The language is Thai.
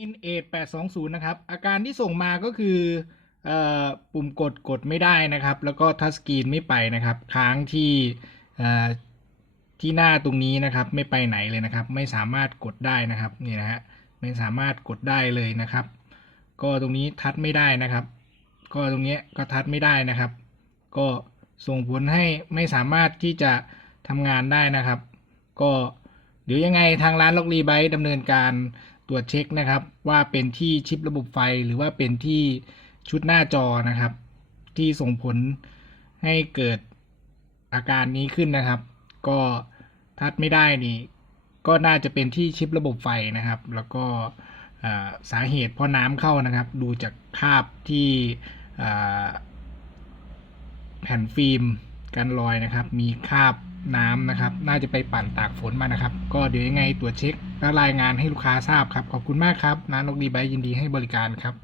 อินเอท820 นะครับ อาการที่ส่งมาก็คืออปุ่มกดกดไม่ได้นะครับ แล้วก็ทัชสกรีนไม่ไปนะครับ ค้างที่ที่หน้าตรงนี้นะครับไม่ไปไหนเลยนะครับ ไม่สามารถกดได้นะครับนี่นะฮะไม่สามารถกดได้เลยนะครับ ก็ตรงนี้ทัชไม่ได้นะครับ ก็ตรงนี้ก็ทัชไม่ได้นะครับ ก็ส่งผลให้ไม่สามารถที่จะทำงานได้นะครับ ก็เดี๋ยวยังไงทางร้านล็อกรีไบต์ดำเนินการ ตรวจเช็คนะครับ ว่าเป็นที่ชิประบบไฟหรือว่าเป็นที่ชุดหน้าจอนะครับ ที่ส่งผลให้เกิดอาการนี้ขึ้นนะครับ ก็ทัดไม่ได้นี่ก็น่าจะเป็นที่ชิประบบไฟนะครับ แล้วก็สาเหตุเพราะน้ำเข้านะครับ ดูจากคราบที่แผ่นฟิล์มกันรอยนะครับ มีคราบน้ำนะครับ น่าจะไปปั่นตากฝนมานะครับ ก็เดี๋ยวยังไงตรวจเช็ค และรายงานให้ลูกค้าทราบครับ ขอบคุณมากครับน้านกดีไบยินดีให้บริการครับ